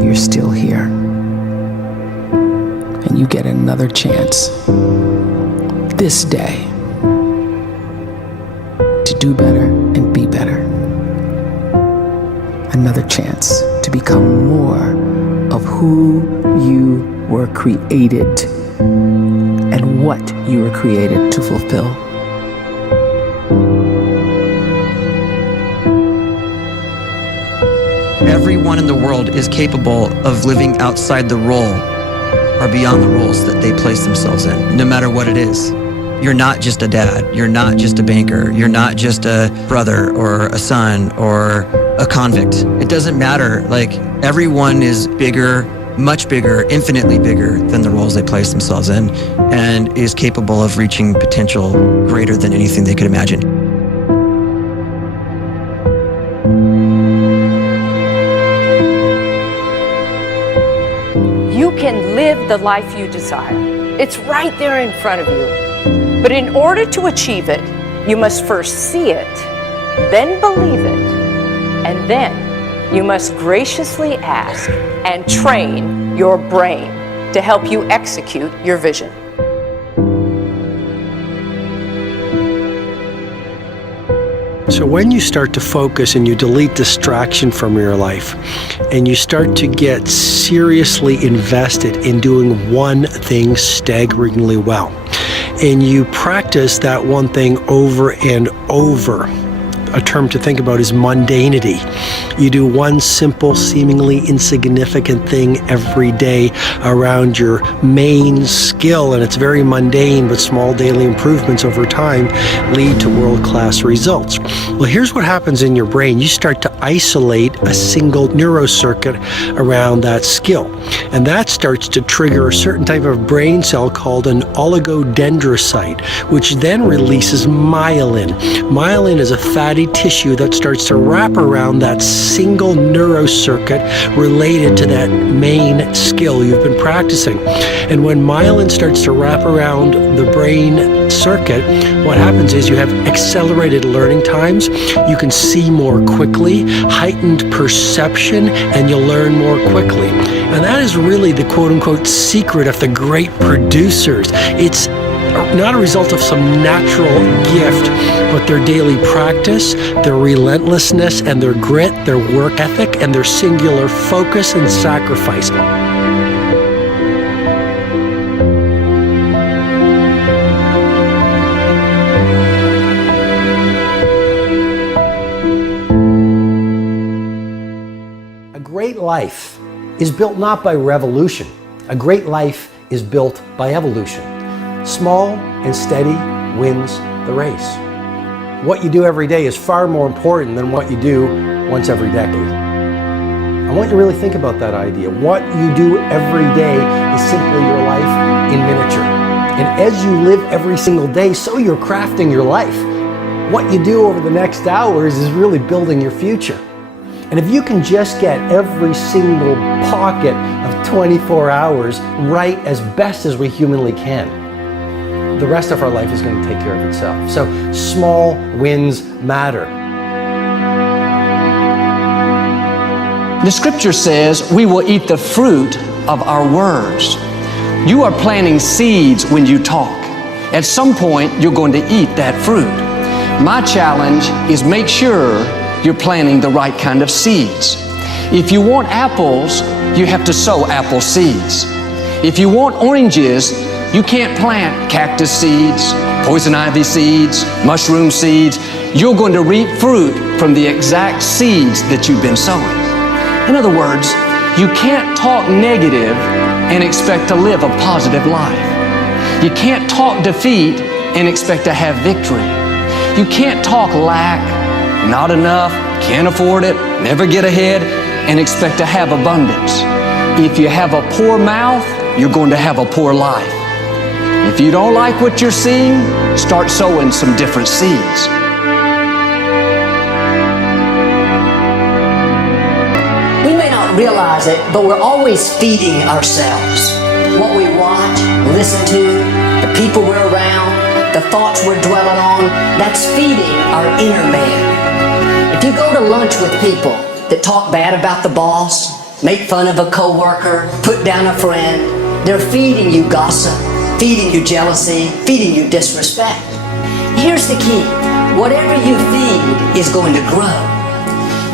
you're still here. And you get another chance this day to do better and be better. Another chance to become more of who you were created and what you were created to fulfill. Everyone in the world is capable of living outside the role or beyond the roles that they place themselves in, no matter what it is. You're not just a dad, you're not just a banker, you're not just a brother or a son or a convict. It doesn't matter. Like, everyone is bigger, much bigger, infinitely bigger than the roles they place themselves in, and is capable of reaching potential greater than anything they could imagine. You can live the life you desire. It's right there in front of you. But in order to achieve it, you must first see it, then believe it, and then you must graciously ask and train your brain to help you execute your vision. So when you start to focus and you delete distraction from your life, and you start to get seriously invested in doing one thing staggeringly well, and you practice that one thing over and over, a term to think about is mundanity. You do one simple, seemingly insignificant thing every day around your main skill, and it's very mundane, but small daily improvements over time lead to world-class results. Well, here's what happens in your brain. You start to isolate a single neurocircuit around that skill, and that starts to trigger a certain type of brain cell called an oligodendrocyte, which then releases myelin. Myelin is a fatty tissue that starts to wrap around that single neurocircuit related to that main skill you've been practicing. And when myelin starts to wrap around the brain circuit, what happens is you have accelerated learning times, you can see more quickly, heightened perception, and you'll learn more quickly. And that is really the quote-unquote secret of the great producers. It's not a result of some natural gift, but their daily practice, their relentlessness and their grit, their work ethic, and their singular focus and sacrifice. A great life is built not by revolution. A great life is built by evolution. Small and steady wins the race. What you do every day is far more important than what you do once every decade. I want you to really think about that idea. What you do every day is simply your life in miniature. And as you live every single day, so you're crafting your life. What you do over the next hours is really building your future. And if you can just get every single pocket of 24 hours right as best as we humanly can, the rest of our life is going to take care of itself. So small wins matter. The scripture says we will eat the fruit of our words. You are planting seeds when you talk. At some point, you're going to eat that fruit. My challenge is make sure you're planting the right kind of seeds. If you want apples, you have to sow apple seeds. If you want oranges, you can't plant cactus seeds, poison ivy seeds, mushroom seeds. You're going to reap fruit from the exact seeds that you've been sowing. In other words, you can't talk negative and expect to live a positive life. You can't talk defeat and expect to have victory. You can't talk lack, not enough, can't afford it, never get ahead, and expect to have abundance. If you have a poor mouth, you're going to have a poor life. If you don't like what you're seeing, start sowing some different seeds. We may not realize it, but we're always feeding ourselves. What we watch, listen to, the people we're around, the thoughts we're dwelling on, that's feeding our inner man. If you go to lunch with people that talk bad about the boss, make fun of a coworker, put down a friend. They're feeding you gossip, feeding you jealousy, feeding you disrespect. Here's the key. Whatever you feed is going to grow.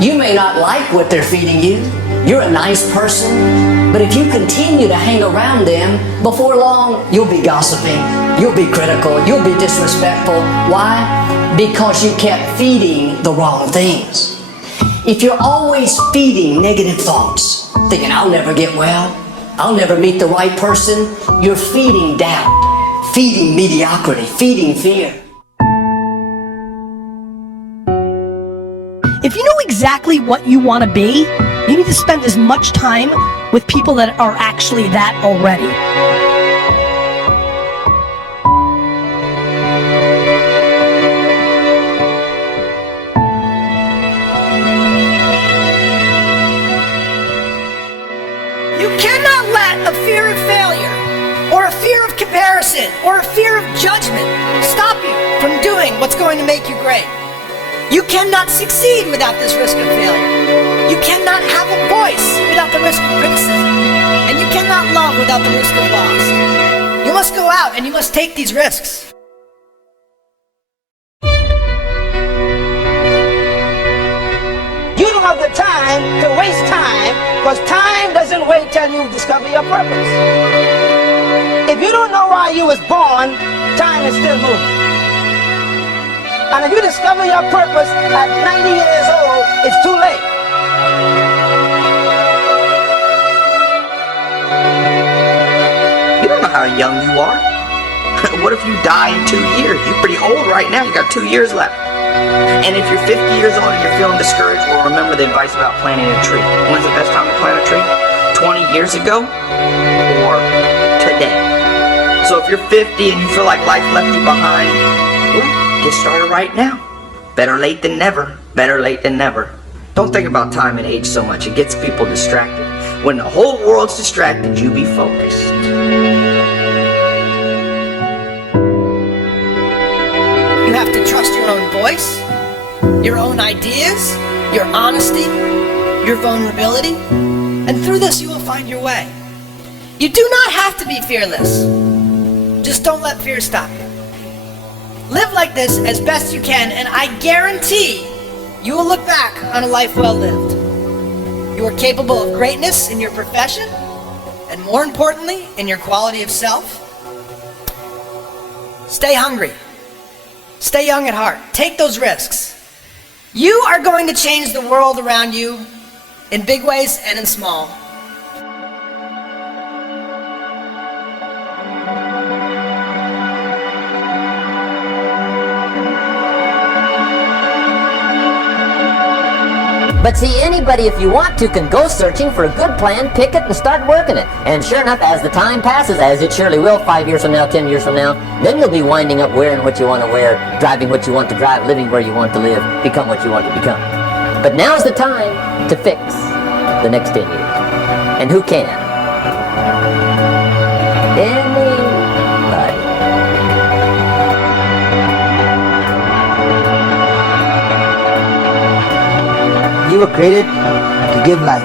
You may not like what they're feeding you. You're a nice person, but if you continue to hang around them, before long, you'll be gossiping, you'll be critical, you'll be disrespectful. Why? Because you kept feeding the wrong things. If you're always feeding negative thoughts, thinking, I'll never get well, I'll never meet the right person, you're feeding doubt, feeding mediocrity, feeding fear. If you know exactly what you want to be, you need to spend as much time with people that are actually that already. You cannot let a fear of failure, or a fear of comparison, or a fear of judgment stop you from doing what's going to make you great. You cannot succeed without this risk of failure. You cannot have a voice without the risk of criticism. And you cannot love without the risk of loss. You must go out and you must take these risks. You don't have the time to waste time, because time doesn't wait till you discover your purpose. If you don't know why you was born, time is still moving. And if you discover your purpose at 90 years old, it's too late. You don't know how young you are. What if you die in 2 years? You're pretty old right now. You got 2 years left. And if you're 50 years old and you're feeling discouraged, well, remember the advice about planting a tree. When's the best time to plant a tree? 20 years ago or today? So if you're 50 and you feel like life left you behind, well, get started right now. Better late than never. Better late than never. Don't think about time and age so much. It gets people distracted. When the whole world's distracted, you be focused. You have to trust your own voice, your own ideas, your honesty, your vulnerability, and through this you will find your way. You do not have to be fearless. Just don't let fear stop you. Live like this as best you can, and I guarantee you will look back on a life well lived. You are capable of greatness in your profession, and more importantly, in your quality of self. Stay hungry. Stay young at heart. Take those risks. You are going to change the world around you in big ways and in small. But see, anybody, if you want to, can go searching for a good plan, pick it, and start working it. And sure enough, as the time passes, as it surely will 5 years from now, 10 years from now, then you'll be winding up wearing what you want to wear, driving what you want to drive, living where you want to live, become what you want to become. But now's the time to fix the next 10 years. And who can? Anybody. You were created to give life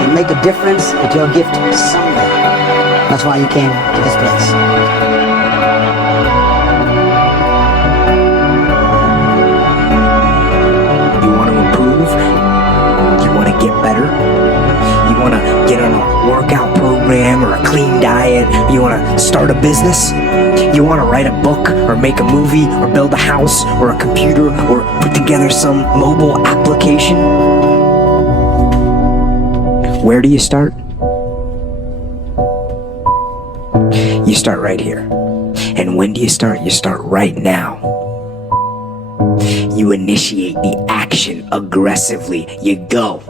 and make a difference with your gift to somebody. That's why you came to this place. You want to improve? You want to get better? You want to get on a workout program or a clean diet? You want to start a business? You want to write a book or make a movie or build a house or a computer or put together some mobile application? Where do you start? You start right here. And when do you start? You start right now. You initiate the action aggressively. You go.